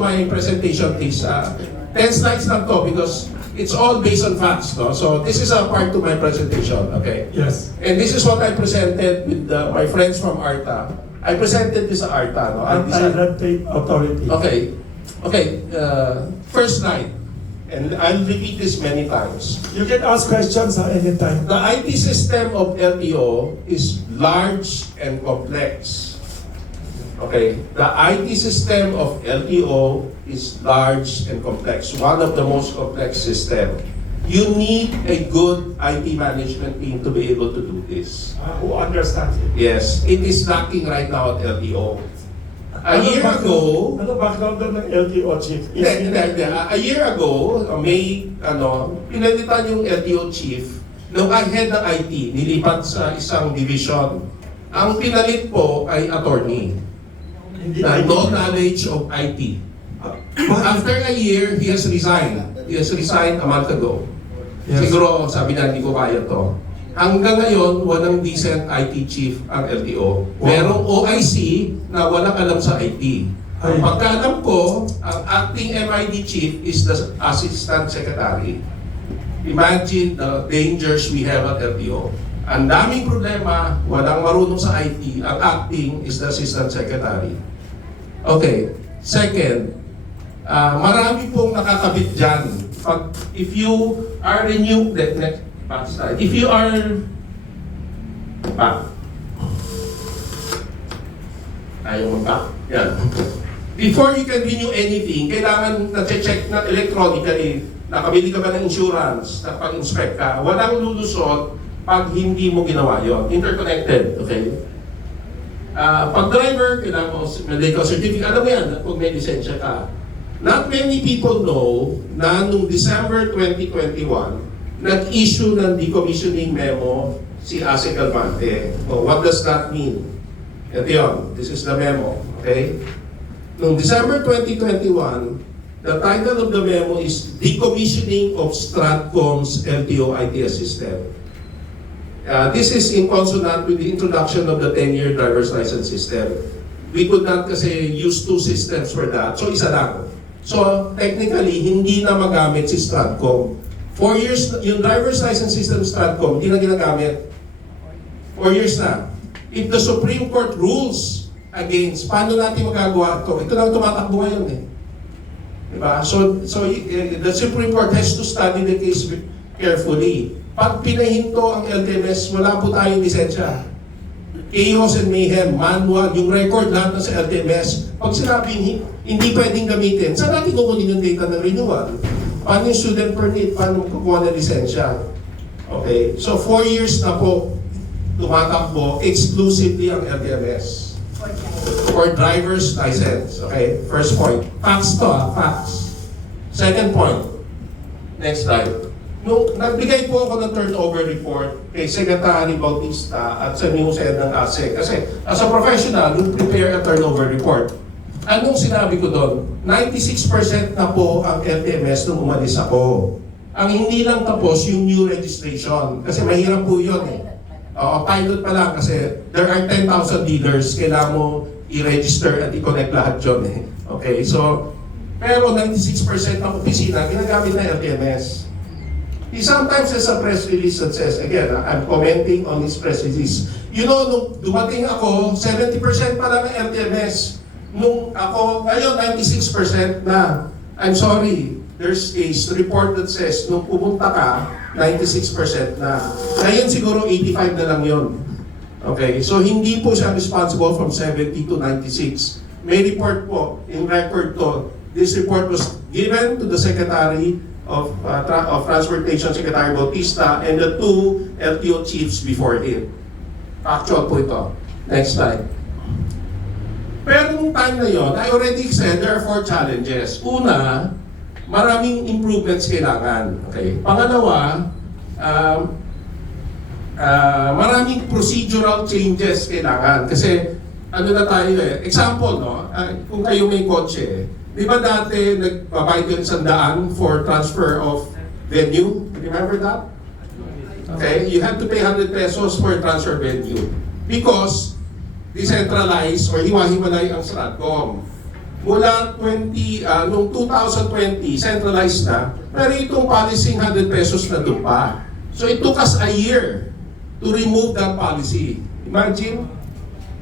my presentation, please. 10 slides lang to because it's all based on facts, no? So this is a part to my presentation, okay? Yes. And this is what I presented with my friends from ARTA. I presented this at ARTA, no? Anti-red tape authority. Okay, first slide. And I'll repeat this many times. You can ask questions at any time. The IT system of LTO is large and complex. Okay, the IT system of LTO is large and complex, one of the most complex system. You need a good IT management team to be able to do this. Who understands it? Yes, it is lacking right now at LTO. A year ago, Ano background doon ng LTO chief? hindi. A year ago, pinalitan yung LTO chief nung ang head ng IT, nilipat sa isang division. Ang pinalit po ay attorney. Hindi Na IT. no knowledge of IT. After a year, he has resigned. He has resigned a month ago. Yes. Siguro, sabi na, hindi ko kaya to. Hanggang ngayon, walang decent IT chief ang LTO. Merong OIC na walang alam sa IT. Ang Ay. pagkaalam ko, ang acting MID chief is the assistant secretary. Imagine the dangers we have at LTO. Ang daming problema, walang marunong sa IT. Ang acting is the assistant secretary. Okay. Second, marami pong nakakabit dyan. If you are back slide. If you are back. Ayaw mo back? Yan. Before you can renew anything, kailangan na-check na electronically. Nakabili ka ba ng insurance? Nakapag-inspect ka? Walang lulusot pag hindi mo ginawa yun. Interconnected, okay? Pag driver, kailangan mo medical certificate. Alam mo yan, kung may lisensya ka. Not many people know na noong December 2021, nag-issue ng decommissioning memo si ASEC Almante. So, what does that mean? Ito yun. This is the memo. Okay? Noong December 2021, the title of the memo is Decommissioning of Stratcom's LTO ITS System. This is in consonant with the introduction of the 10-year driver's license system. We could not kasi use two systems for that, so isa lang. So technically, hindi na magamit si Stratcom. 4 years, yung driver's license system Stratcom, hindi na ginagamit. 4 years na. If the Supreme Court rules against, paano natin magagawa ito? Ito lang tumatakbo ngayon eh. Diba? So the Supreme Court has to study the case carefully. Pag pinahinto ang LTMS, wala po tayong lisensya. Chaos and mayhem, manual, yung record lahat na sa LTMS. Pag sinabing hindi pwedeng gamitin, saan natin kukunin yung data ng renewal? Paano yung student permit? Paano kukuha ng lisensya? Okay, so 4 years na po tumatakbo exclusively ang LTMS. For driver's license. Okay, first point. Facts to facts. Second point. Next slide. Nung nagbigay po ako ng turnover report kay Secretary Bautista at sa news head ng ASEC, kasi as a professional, you prepare a turnover report. Anong sinabi ko doon? 96% na po ang LTMS nung umalis ako. Ang hindi lang tapos yung new registration, kasi mahirap po yun eh. Pilot pa lang kasi there are 10,000 dealers, kailangan mo i-register at i-connect lahat yun eh. Okay, so, pero 96% ng opisina ginagamit na LTMS. He sometimes has a press release that says, again, I'm commenting on his press release. You know, nung dumating ako, 70% pa lang ng LTMS. Nung ako, ngayon 96% na. I'm sorry, there's a report that says, nung pumunta ka, 96% na. Ngayon siguro 85 na lang yun. Okay, so hindi po siya responsible from 70 to 96. May report po, in record to, this report was given to the Secretary of Transportation, Secretary Bautista, and the two LTO chiefs before him. Actual po ito. Next slide. Pero nung time na yon, I already said there are 4 challenges. Una, maraming improvements kailangan. Okay. Pangalawa, maraming procedural changes kailangan. Kasi ano na tayo eh. Example, no? Kung kayo may kotse, di ba dati nagbabayad yun 100 for transfer of venue? Remember that? Okay, you have to pay 100 pesos for transfer venue. Because decentralized or hiwa-hiwalay ang Stratcom. mula noong 2020, centralized na, pero itong policy 100 pesos na doon pa. So it took us a year to remove that policy. Imagine,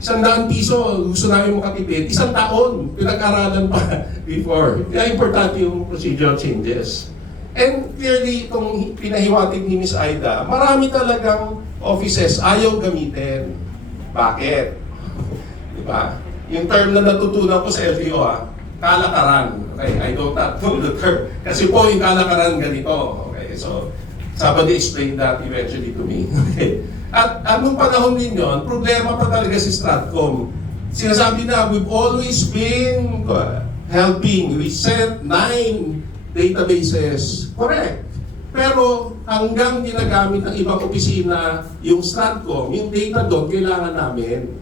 100 piso, gusto namin makatipid, 1 taon, pinag-aralan pa before. Kaya importante yung procedural changes. And clearly, itong pinahiwatig ni Ms. Aida, marami talagang offices ayaw gamitin. Bakit? Diba? Yung term na natutunan ko sa LTO, kalakaran. Okay, I don't know the term. Kasi po yung kalakaran ganito. Okay, so somebody explained that eventually to me. At anong panahon din yun, problema pa talaga si Stratcom. Sinasabi na, we've always been helping. We sent 9 databases. Correct. Pero hanggang ginagamit ng ibang opisina yung Stratcom, yung data doon, kailangan namin.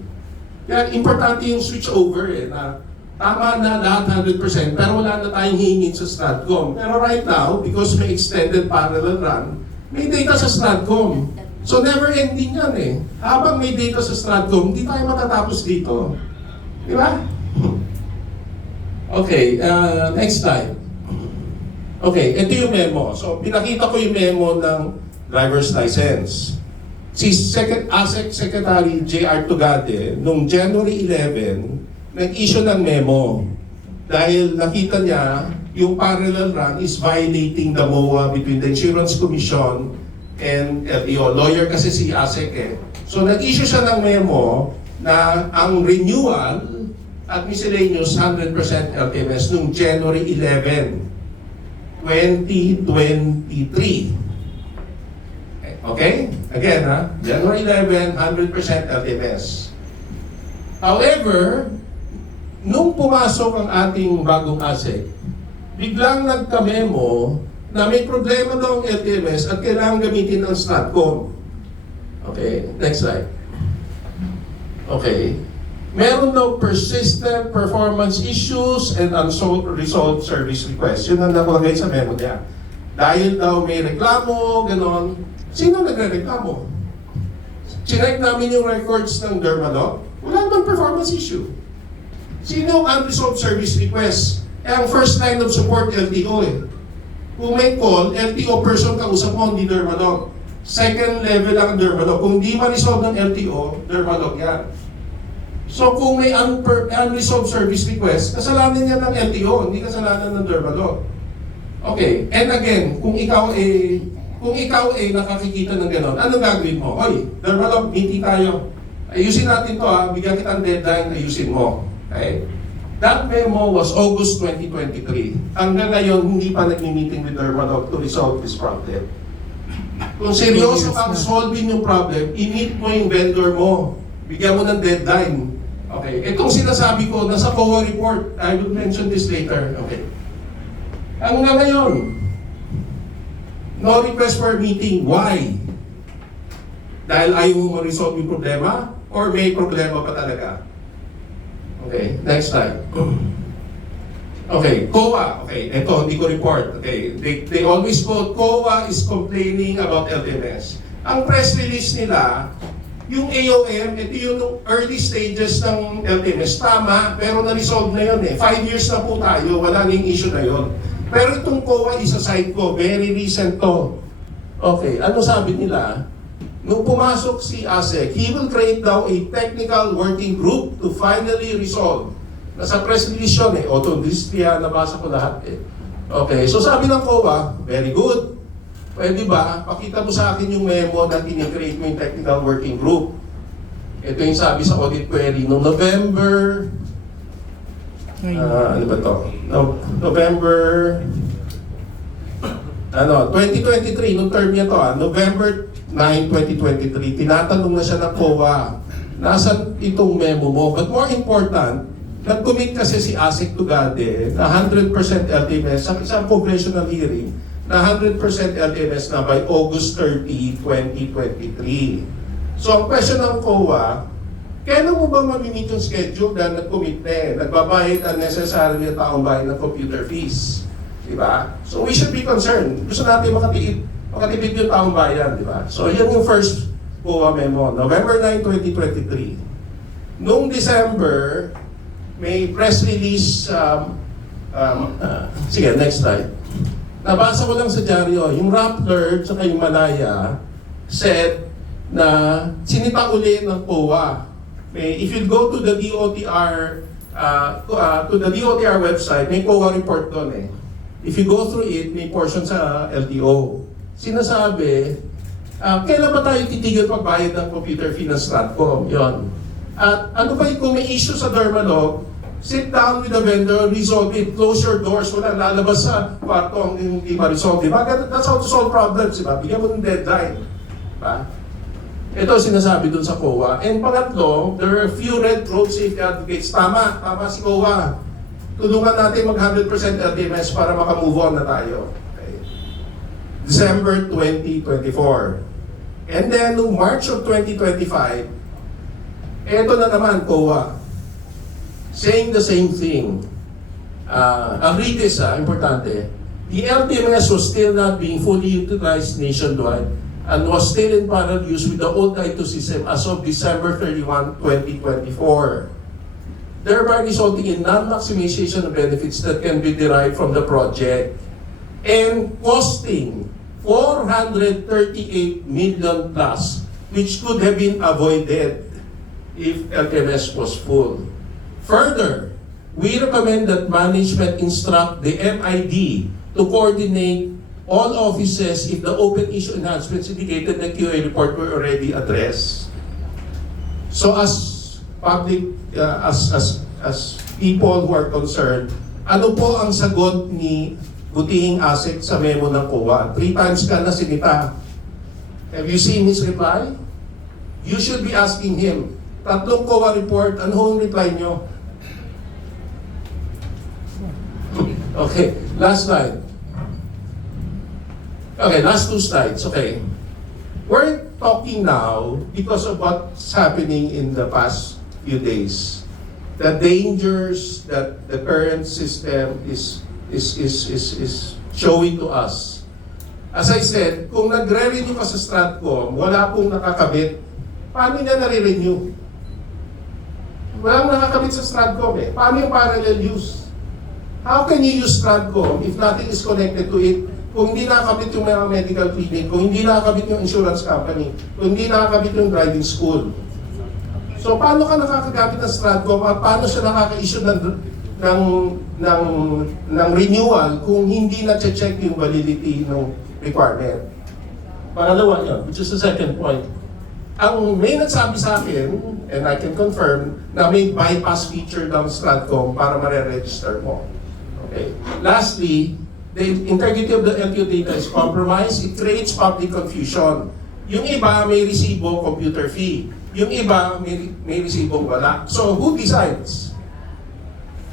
Kaya importante yung switch over na tama na lahat 100% pero wala na tayong hingin sa Stratcom. Pero right now, because may extended parallel run, may data sa Stratcom. So never ending yan Habang may data sa Stratcom, hindi tayo matatapos dito. Di ba? Okay, next slide. Okay, ito yung memo. So pinakita ko yung memo ng driver's license. Si ASEC Secretary J.R. Tugade, noong January 11, nag-issue ng memo dahil nakita niya yung parallel run is violating the MOA between the Insurance Commission and LTO. Lawyer kasi si ASEC So nag-issue siya ng memo na ang renewal at miscellaneous 100% LTMS noong January 11, 2023. Okay? Again, January 11, 100% LTMS. However, nung pumasok ang ating bagong ASEC, biglang nagka-memo na may problema daw ang LTMS at kailangan gamitin ang Stratcom. Okay, next slide. Okay. Meron daw persistent performance issues and unresolved service requests. Yun ang nakalagay sa memo niya. Dahil daw may reklamo, ganon. Sino nagre-reklamo? Chinek namin yung records ng Dermalog. Wala namang performance issue. Sino ang unresolved service request? Ang first line of support, LTO Kung may call, LTO person kausap mo, hindi Dermalog. Second level lang ang Dermalog. Kung di ma-resolve ng LTO, Dermalog yan. So kung may unresolved service request, kasalanan niya ng LTO, hindi kasalanan ng Dermalog. Okay, and again, kung ikaw nakakikita ng gano'n, anong gagawin mo? Hoy, Dermalog, meeting tayo. Ayusin natin to bigyan kitang deadline, ayusin mo. Okay? That memo was August 2023. Hanggang ngayon, hindi pa nag-meeting with Dermalog to resolve this problem. Kung seryoso kang solving yung problem, i-meet mo yung vendor mo. Bigyan mo ng deadline. Okay, itong sinasabi ko, nasa COA report. I will mention this later. Okay. Hanggang ngayon, no request for meeting. Why? Dahil ayaw mo ma-resolve yung problema? Or may problema pa talaga? Okay, next slide. Okay, COA. Okay, ito, hindi ko report. Okay, they always quote, COA is complaining about LTMS. Ang press release nila, yung AOM, ito yung early stages ng LTMS. Tama, pero na-resolve na yun 5 years na po tayo, wala na yung issue na yun. Pero itong COA isa side ko, very recent to. Okay, ano sabi nila? Nung pumasok si ASEC, he will create daw a technical working group to finally resolve. Nasa press release yun Autodistria, nabasa ko lahat Okay, so sabi ng COA, very good. Pwede ba, pakita mo sa akin yung memo na tinicreate mo yung technical working group. Ito yung sabi sa audit query noong November, ano ba to? November 2023, nung term niya to November 9, 2023, tinatanong na siya ng COA, nasan itong memo mo? But more important, nag-commit kasi si ASEC Tugade na 100% LTMS sa isang congressional hearing na 100% LTMS na by August 30, 2023. So ang question ng COA, kailan mo ba mamimit yung schedule dahil nag-commit nagbabayad unnecessarily ang taong bayan ng computer fees? Diba? So we should be concerned. Gusto natin makatipid yung taong bayan, diba? So yan yung first COA memo, November 9, 2023. Noong December may press release, sige, next slide. Nabasa ko lang sa dyaryo, yung Rappler at yung Malaya said na sinita uli ng COA. If you go to the DOTR, website, may COA report doon eh. If you go through it, may portion sa LTO. Sinasabi, kailan ba tayo titigil pagbayad ng computer fee ng Stratcom? Yun. At ano ba kung may issue sa Dermalog, sit down with the vendor, resolve it, close your doors, wala lalabas sa kwarto ang hindi ma-resolve. Diba? That's how to solve problems, diba? Bigyan mo ng deadline. Diba? Ito sinasabi dun sa COA. And pangatlo, there are a few red road safety advocates. Tama si COA. Tulungan natin mag 100% LTMS para makamove on na tayo. Okay. December 2024. And then, noong March of 2025, eto na naman, COA. Saying the same thing. Ang read is, importante, the LTMS was still not being fully utilized nationwide and was still in parallel use with the old IT system as of December 31, 2024. Thereby resulting in non-maximization of benefits that can be derived from the project and costing 438 million plus, which could have been avoided if LTMS was full. Further, we recommend that management instruct the MID to coordinate all offices if the open issue enhancements indicated in the QA report were already addressed. So as public, as people who are concerned, ano po ang sagot ni Butihing Asik sa memo ng COA? 3 times ka na sinita. Have you seen his reply? You should be asking him. 3 COA report, ano ang reply nyo? Okay, last slide. Okay, last 2 slides. Okay. We're talking now because of what's happening in the past few days. The dangers that the current system is showing to us. As I said, kung nagre-renew ka sa Stratcom, wala pong nakakabit, paano niya nare-renew? Walang nakakabit sa Stratcom eh. Paano yung parallel use? How can you use Stratcom if nothing is connected to it? Kung hindi nakakabit yung mga medical clinic, kung hindi nakakabit yung insurance company, kung hindi nakakabit yung driving school. So paano ka nakakagamit ng Stratcom at paano siya nakaka-issue ng renewal kung hindi na-check yung validity ng requirement? Pangalawa yun, which is the second point. Ang may nagsabi sa akin, and I can confirm, na may bypass feature ng Stratcom para mare-register mo. Okay. Lastly, the integrity of the LTO data is compromised. It creates public confusion. Yung iba may resibo computer fee. Yung iba may resibo wala. So who decides?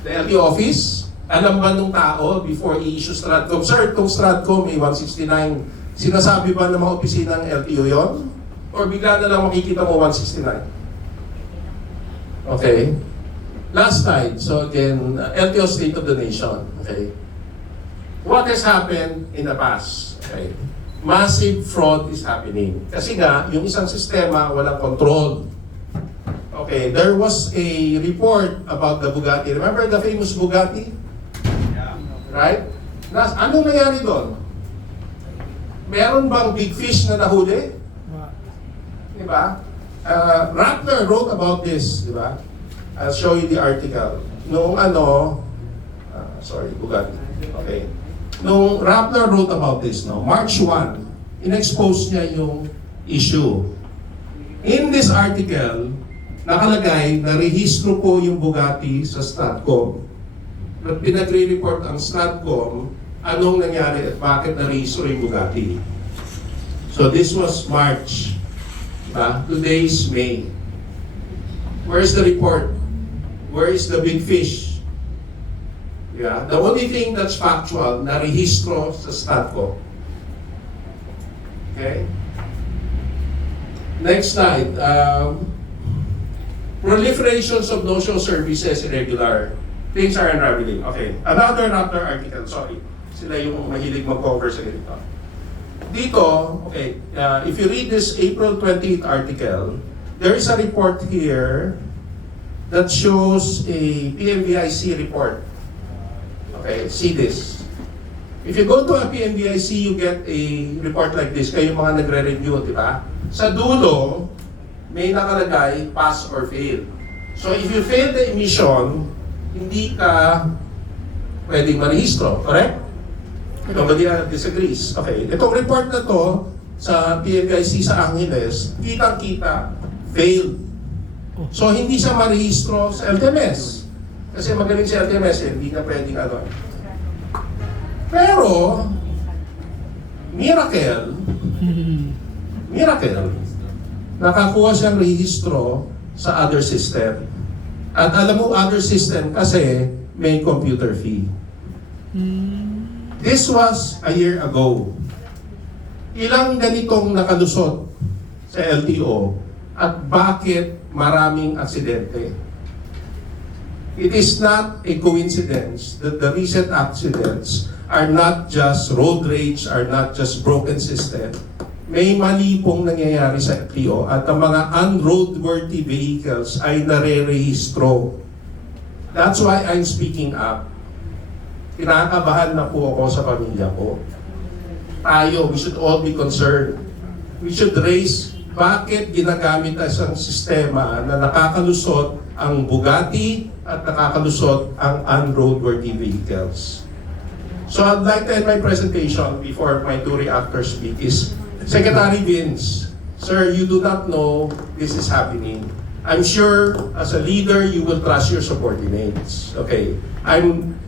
The LTO office? Alam ba nung tao before i-issue Stratcom? Sir, itong Stratcom may 169. Sinasabi ba ng mga opisina ng LTO yon? Or bigla na lang makikita mo 169? Okay. Last slide. So again, LTO State of the Nation. Okay. What has happened in the past? Okay. Massive fraud is happening. Kasi nga, yung isang sistema walang control. Okay, there was a report about the Bugatti. Remember the famous Bugatti? Yeah. Right? Anong nangyari doon? Meron bang big fish na nahuli? Di ba? Rappler wrote about this, di ba? I'll show you the article. Noong Bugatti. Okay. Nung Rappler wrote about this, no, March 1, in-expose niya yung issue. In this article, nakalagay na rehistro po yung Bugatti sa Stratcom. At pinagre-report ang Stratcom anong nangyari at bakit na-rehistro yung Bugatti. So this was March. Today is May. Where's the report? Where is the big fish? Yeah, the only thing that's factual, na-rehistro sa Stratcom. Okay? Next slide. Proliferations of no-show services irregular. Things are unraveling. Okay, another Rappler article, sorry. Sila yung mahilig mag-cover sa ganito. Dito, okay, if you read this April 28th article, there is a report here that shows a PMBIC report. Okay, see this. If you go to a PMBIC, you get a report like this. Kayo mga nagre-review, di ba? Sa dulo, may nakalagay pass or fail. So if you fail the emission, hindi ka pwedeng marehistro, correct? Nobody disagrees. Okay, itong report na to sa PMBIC sa Angeles, kitang-kita, failed. So hindi siya marehistro sa LTMS. Kasi magaling si LTMS, hindi na pwedeng ano. Pero, miracle, nakakuha siyang rehistro sa other system. At alam mo, other system kasi may computer fee. This was a year ago. Ilang ganitong nakalusot sa LTO at bakit maraming aksidente? It is not a coincidence that the recent accidents are not just road rage, are not just broken system. May mali pong nangyayari sa LTO at ang mga unroadworthy vehicles ay nare-rehistro. That's why I'm speaking up. Kinakabahan na po ako sa pamilya ko. Tayo, we should all be concerned. We should raise bakit ginagamit ang sistema na nakakalusot ang Bugatti at nakakalusot ang unroadworthy vehicles. So I'd like to end my presentation before my two reactors speak is Secretary Vince, sir, you do not know this is happening. I'm sure as a leader you will trust your subordinates. Okay, I'm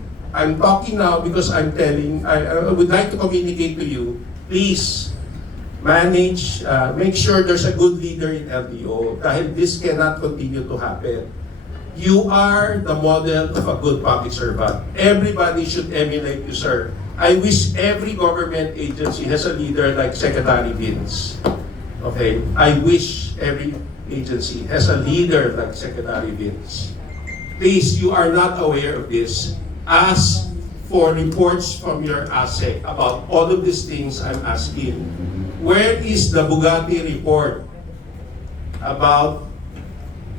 talking now because I'm telling, I would like to communicate to you, please manage, make sure there's a good leader in LTO dahil this cannot continue to happen. You are the model of a good public servant. Everybody should emulate you, sir. I wish every government agency has a leader like Secretary Vince. Okay? I wish every agency has a leader like Secretary Vince. Please, you are not aware of this. Ask for reports from your ASEC about all of these things I'm asking. Where is the Bugatti report about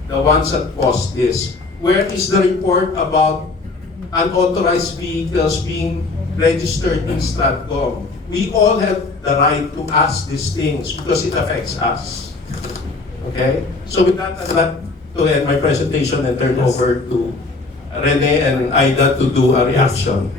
the ones that caused this? Where is the report about unauthorized vehicles being registered in STRATCOM? We all have the right to ask these things because it affects us. Okay? So with that, I'd like to end my presentation and turn over to Rene and Aida to do a reaction.